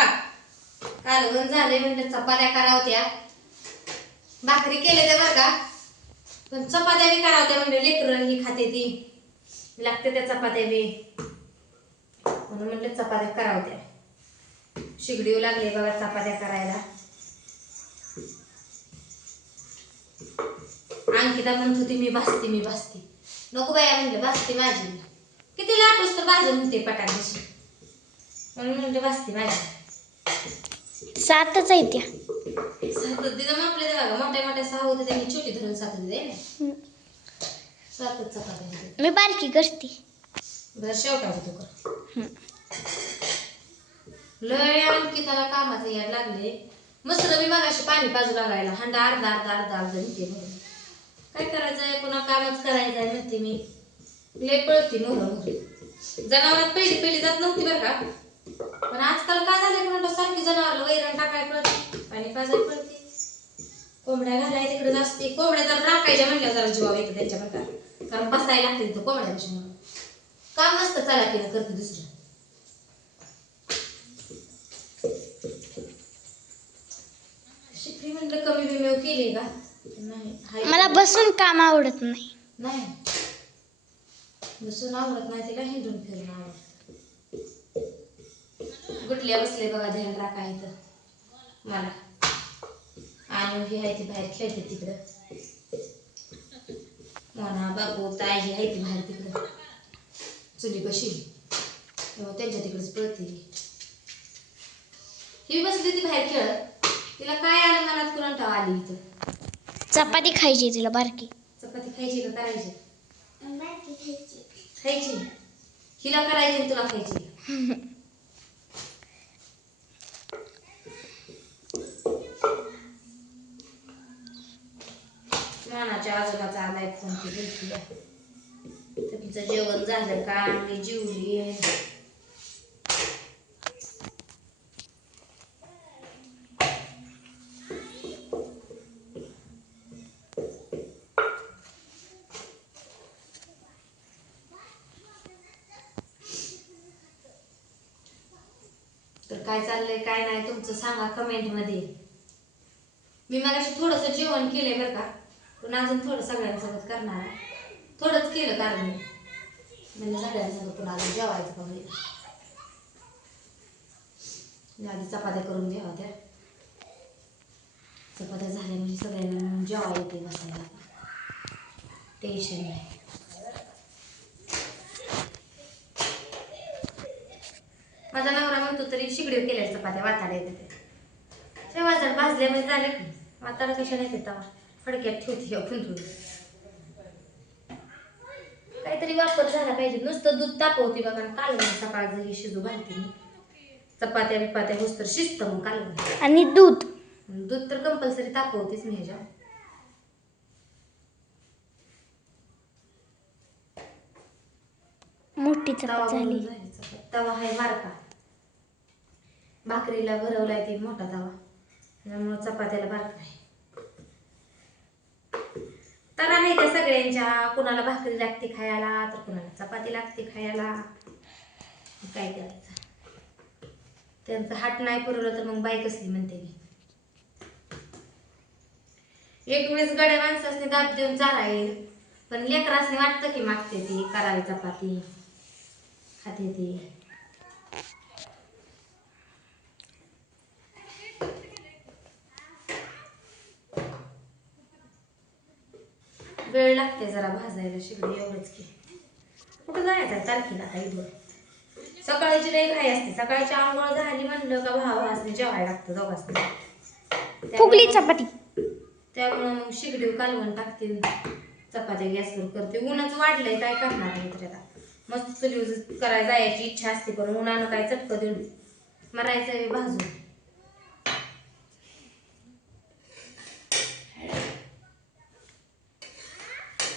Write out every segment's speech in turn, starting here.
स्वयंपाक कालवण झाले म्हणजे चपात्या करावत्या. भाकरी केले ते बरं का, पण चपात्या बी करावत्या म्हणजे लेकरं ही खाते ती लागते त्या चपात्या बी, म्हणून म्हणलं चपात्या करावत्या. शिगडीव लागले बघा चपात्या करायला. अंकिता म्हणत होती मी भाजते. नको बाया म्हणलं भाजते माझी, किती लाटूस तर भाजून होते पटाकशी, म्हणून म्हणलं भाजते माझी. 7च आहे त्या. 7 दिलं आपल्या बघा, मोठ्या 6 होते त्यांनी छोटी धरून 7 दिले ना. 7च चपात्या. मी बारकी करते. बरं शेवटा तू कर. लय अंकिताला कामाचं याड लागले. मस्त मी मगाशी पाणी पाजू लागायला, हंडा अर्धा निघते म्हणून. काय करायचंय, पुन्हा कामच करायचंय म्हणते मी. लय पळती मोहर. जनावरात पहिली जात नव्हती बरं का, पण आजकाल काय झालंय म्हणतो सारखी जनावरला वैरण टाकाय पळते, पाणी पाजाय पळते, कोंबड्या घालाय तिकडे असते. कोंबड्या जर राखायच्या म्हणल्या जरा जीवावर येतं त्यांच्या बरं का, कारण बसायला लागते तिथं कोंबड्यापाशी म्हणून. काम नसतं चालाकीनं करते दुसरं. शिकली म्हणलं कमी बिमेव केली का नाही. मला बसून काम आवडत नाही. बसून आवडत नाही तिला, हिंडून फिरून आवडत. गुटल्या बसले बघा ध्यान राखायचं मला. आणि ही आहे ती बाहेर खेळते तिकडं. मोना बाबू ताई ही आहे ती बाहेर तिकडं चुली बशी, त्यांच्या तिकडेच पळते. ही बसली ती बाहेर खेळत. तिला काय आलं मनात कुणाला आली इथं. चपाती खायची तिला बारकी. चपाती खायची का करायची? खायची. हिला करायची तुला खायची. मानाच्या आजोबाचा आलाय फोन ती बोलती. तुमचं जेवण झालं का? मी जेवली. तर काय चाललंय काय नाही तुमचं सांगा कमेंट मध्ये. मी मगाशी थोडंसं जेवण केलंय बरं का, पण अजून थोडं सगळ्यांसोबत करणार आहे. थोडंच केलं कारण म्हणजे सगळ्यांसोबत पुन्हा अजून जेवायचं का म्हणजे. आधी चपात्या करून घ्यावा त्या. चपात्या झाल्या म्हणजे सगळ्यांना जेवा येते बसायला, टेन्शन नाही. माझा नवरा म्हणतो तरी शिगडीव केल्या चपात्या वाटायला येते. तेव्हा जर भाजल्यामध्ये झाले की वाटायला कशाला येते तेव्हा फडक्यात ठेवते आपण. काहीतरी वापर झाला पाहिजे. नुसतं दूध तापवते बघा, कालवण सकाळचं ही शिजू घालते मी. चपात्या बिपात्या नुसतं शिजतं मग कालवण. आणि दूध तर कंपल्सरी तापवतेच मी ह्याच्या. मोठी चपाती झाली. तवा आहे बारका, भाकरीला भरवलाय ते मोठा तवा, त्यामुळे चपात्याला बारका आहे. तर आहे त्या सगळ्यांच्या, कुणाला भाकरी लागते खायला तर कुणाला चपाती लागते खायला. काय करायचं, त्यांचं हाट नाही पुरवलं तर मग बाई कसली म्हणते मी. एक वेळेस गड्या माणसाने दाब देऊन चालाय, पण लेकरासने वाटतं की मागते ती करावी चपाती खाते ती. वेळ लागते जरा भाजायला शिगडी, एवढंच की. कुठं जायचं तारखेला काही दोन सकाळची लई घाई असते. सकाळची आंघोळ झाली म्हणलं का भावासने जेवायला लागतं दोघांसने. फुगली चपाती. त्यामुळं मग शिगडीव कालवण टाकते, चपात्या गॅसवर करते. ऊनच वाढलंय काय करणार आहे तर आता. मस्त चुली करायला जायची इच्छा असते, पण उन्हानं काय चटकं देऊन मरायचं भाजून.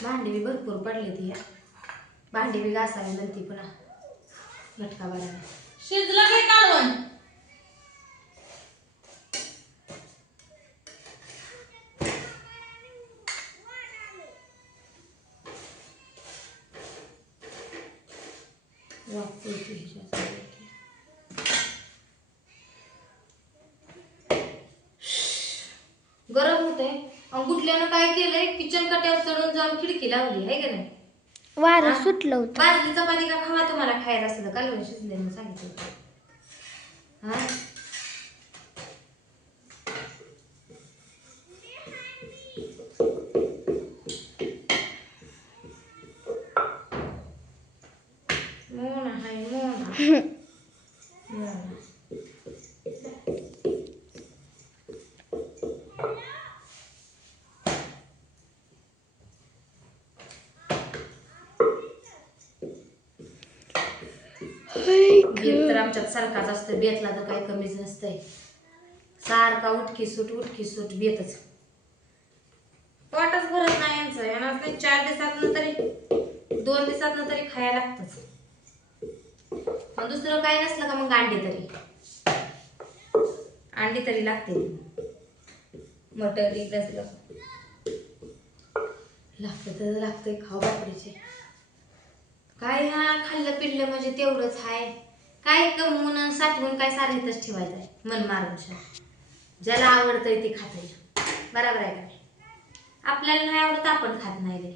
भांडी बी भरपूर पडली ती, भांडी बी घासावी नंतर पुन्हा मटका बघायला. शिजलं की कालवण. मग गुटल्यानं काय केलंय, किचन कट्यावर चढून जाऊन खिडकी लावली आहे का नाही. वारं सुटलं होतं. बाजरी चपाती का खावा तुम्हाला खायला असतं कालवण शिजले सांगितलं. हा मोना हाय मोना मोना. बेत तर आमच्यात सारखाच असतं, बेतला तर काही कमीच नसतंय. सारखा उठकी सूट बेतच. पोटच भरत नाही यांचं. यांना नाही 4 दिवसातनं तरी 2 दिवसातनं तरी खायला लागतच. मग दुसरं काय नसलं का मग अंडी तरी लागते. मटर इकडं लागतं तर लागतंय खाऊ बापडीचे. काय हा खाल्लं पिल्लं म्हणजे तेवढंच आहे. काय कमवून साठवून काय सारखंच ठेवायचं आहे मन मारून. ज्याला आवडतंय ते खाता येईल. बरोबर आहे का. आपल्याला नाही आवडत आपण खात नाही रे.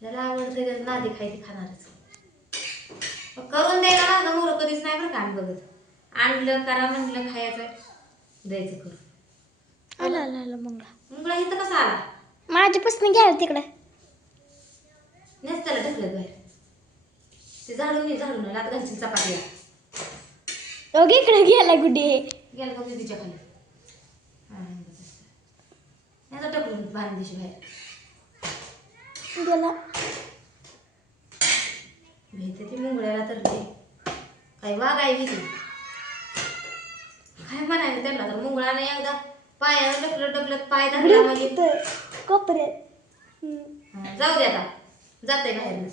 ज्याला आवडतंय त्याला नादी खायची खाणारच. करून द्यायला माझं मोर कधीच नाही बरं का बघत. आणलं करा म्हणलं खायचं द्यायचं करून. आला मुंगळा इथं कसा आला. माझ्यापासून घ्या तिकडं. नेस त्याला ढकलत बाहेर. ते झाडून लात घालशील चपातीला. ओके इकडे गेला गुडे. गेला का तिच्या खाली. याचा ढकलून बांधीशी बाहेर. गेला. भेटते ती मुंगळ्याला तर ते काही वागाय भीती. काय म्हणायचं त्यांना तर मुंगळाने एकदा पायावर ढकलत पाय धरला म्हणजे कोपऱ्यात. जाऊ दे आता. जाते बाहेर.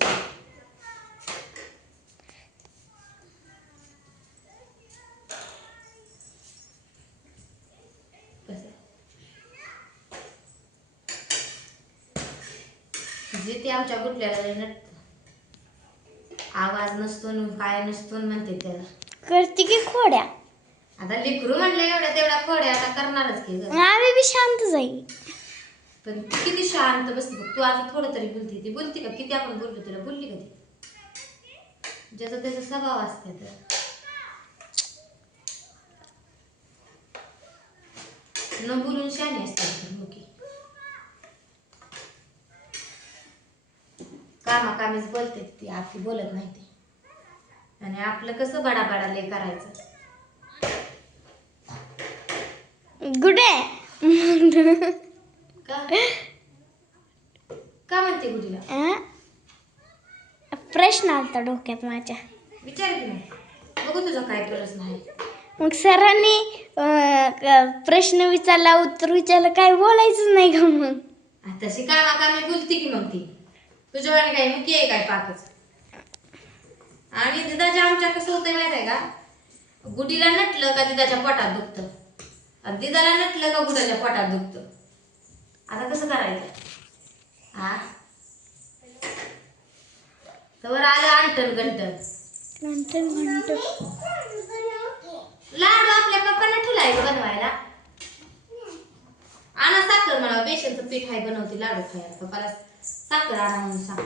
जिथे आमच्या गुटल्याला नटत आवाज नसतो काय नसतो म्हणते त्याला. करते की खोड्या. आता लेकरू म्हणलं एवढ्या तेवढ्या खोड्या आता करणारच की. आम्ही बी शांत जाईल. पण किती शांत बसते बघ. तू आता थोडं तरी बोलते. ती बोलते का किती आपण बोललो तुला बोलली का ती. ज्याचा त्याचा स्वभाव असते तर. न बोलून शानी असते मुकी. कामाकामीच बोलते ती. आपली बोलत नाही ती. आणि आपलं कसं बडाबडाले करायचं. गुडे. का म्हणते गुडीला. प्रश्न आलता डोक्यात माझ्या. विचार की नाही. बघू तुझा काय प्रश्न आहे. मग सरांनी प्रश्न विचारला उत्तर विचारलं काय बोलायचं नाही का मग. तशी कामाकामी बोलते की मग ती. तुझ्या वेळेला काय मुकी आहे काय पाकच. आणि दिदाच्या आमच्या कसं होतंय माहित आहे का. गुडीला नटलं का दिदाच्या पोटात दुखतं. आणि दिदाला नटलं का गुडाच्या पोटात दुखतं. आता कसं करायचं. हा तर आलं अंटन गंटन. लाडू आपल्या पप्पांना ठेवलाय बनवायला. आणा साखर म्हणा. बेसनचं पीठ आहे बनवते लाडू खायला. पप्पाला साखर आणा म्हणून सांग.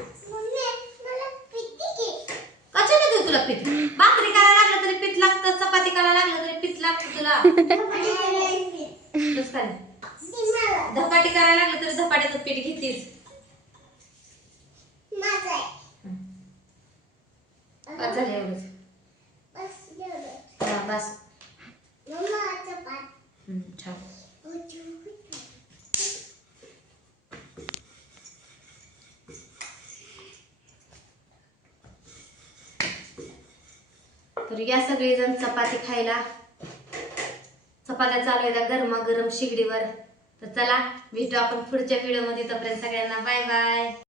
कशाने देऊ तुला पीठ. भाकरी करायला लागलं तरी पीठ लागतं. चपाती करायला लागलं तरी पीठ लागतं तुला. धपाटी करायला लागलं तरी धपाट्याचं पीठ घेतीस. बस झालं एवढंच. हा बस. छान. तर या सगळेजण चपाती खायला. चपात्या चालू आहेत गरमागरम शिगडीवर. तर चला भेटू आपण पुढच्या व्हिडिओमध्ये. तोपर्यंत सगळ्यांना बाय बाय.